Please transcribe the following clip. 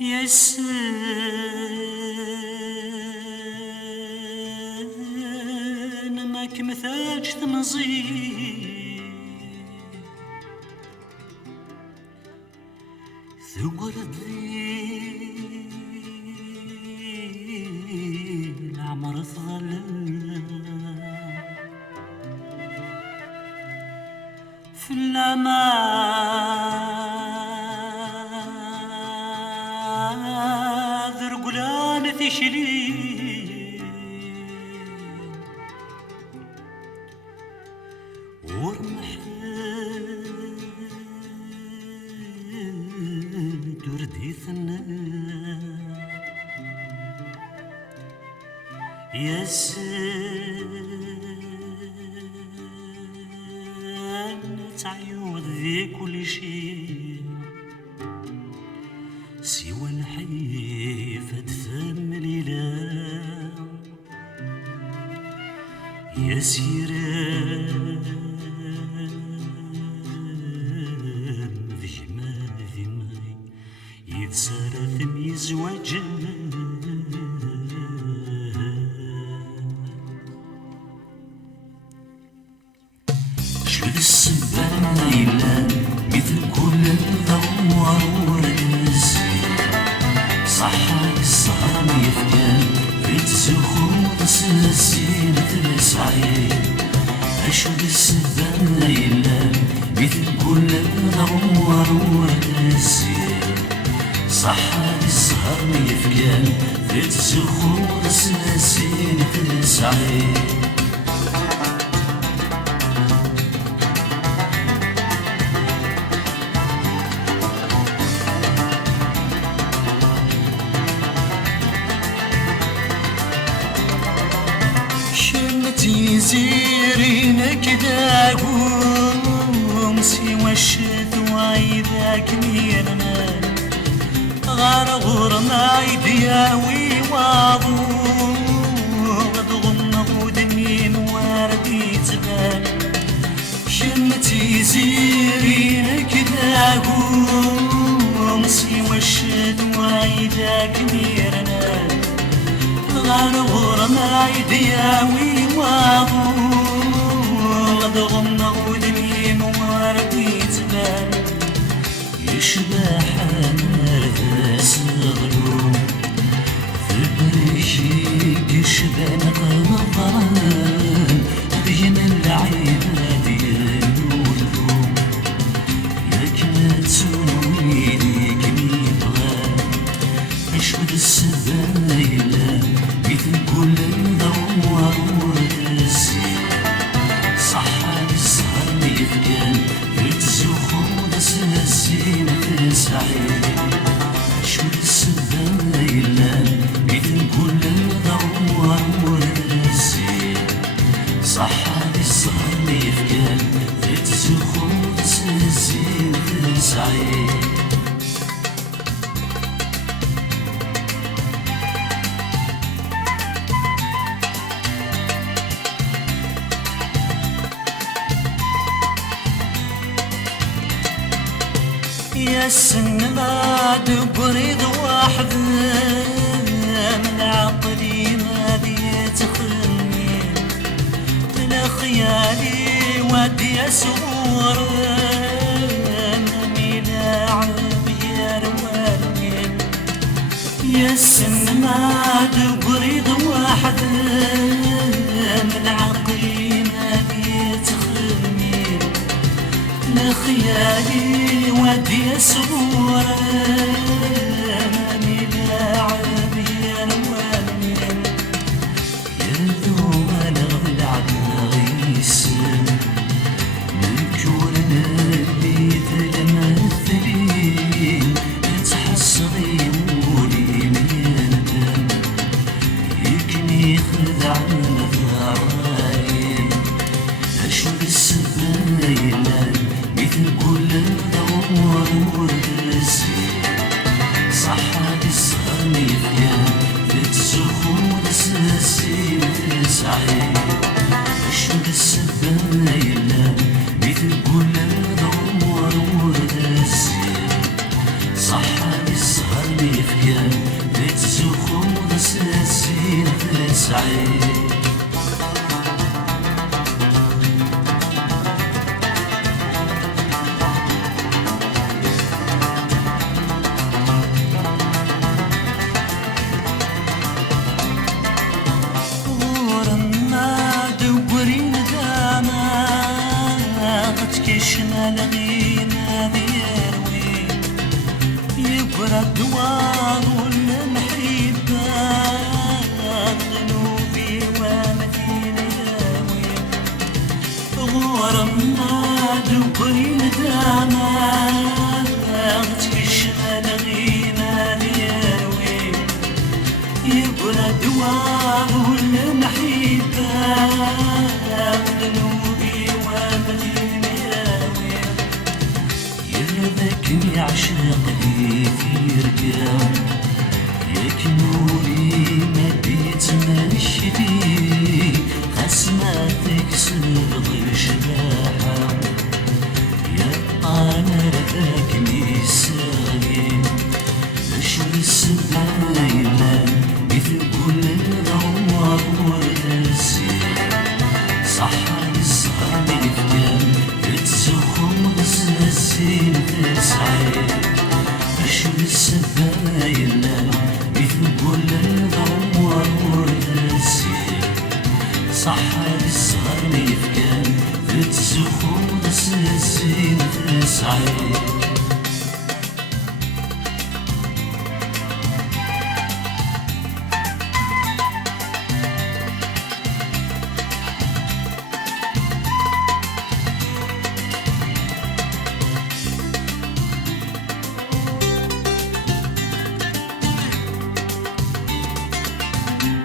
يسن ماك مثاج تمزي ثقل الذيل عمر الظلام في الأمان ذرقلان تشلي ورمح دردي ثنا تعيود ذي كل شيء سوى الحيفة ثم ليلة يا سيران ذي جمال ذي ماي يتسارى ثم يزوج السبان ليلان مثل كل الدوار ورزي صحاك السهر ميفكان في تزخوط سلسين تلسعين أشوف السبان ليلان مثل كل الدوار ورزي صحاك السهر ميفكان في تزخوط سلسين تلسعين زيرين كدا قوم سوى الشتوى ذاك ميرنا غار ما يدياوي واضو غضغم ودنين واردي تبان شمتي زيرين كدا قوم سوى الشتوى ذاك ميرنا غار ما يدياوي واضو غضغم ودنين واردي تبان يشبح نرفس غلوم في بريشيك يشبان قمضان بين العباد ينولهم لكن تسويليك ميبغان أشهد السبايلة مثل كل الدوار ورزي صحاب السهر ميفكان يتزخون سلسين تسعين أشهد السبايلة مثل كل الدوار ورزي صحاب السهر ميفكان يتزخون سلسين تسعين يا السن ما تقريض واحد من عقلي ما بيتخني من خيالي ودي أسور ماني لاعب يا رواني يا السن ما تقريض واحد من عقلي ما بيتخني من خيالي ودي أسبور ماني لاعب يا رواني يا ذوال العب غيسن من جورنا اللي تلمثلين تحصغين ولي ميندم يكني خذع الغرايم أشوف السبايلان مثل كل الدوار ورزي صحاب السهر ميفيان في تزخون سلسين تسعين أشهد السبايلة مثل كل الدوار ورزي صحاب السهر ميفيان مزيان تتزوخو ضساسين تسعيد شمال غينا ديروي يبرى الدوار والمحبة ذنوبي ومدينة ياوي غورمنا دبرين داما شمال غينا ديروي يبرى الدوار والمحبة ذنوبي ومدينة ذاكني عشاقي في رقام ياك نوري ما بيت مشتي خسماتك صبغ شباحة يا أنا ذاك ميسا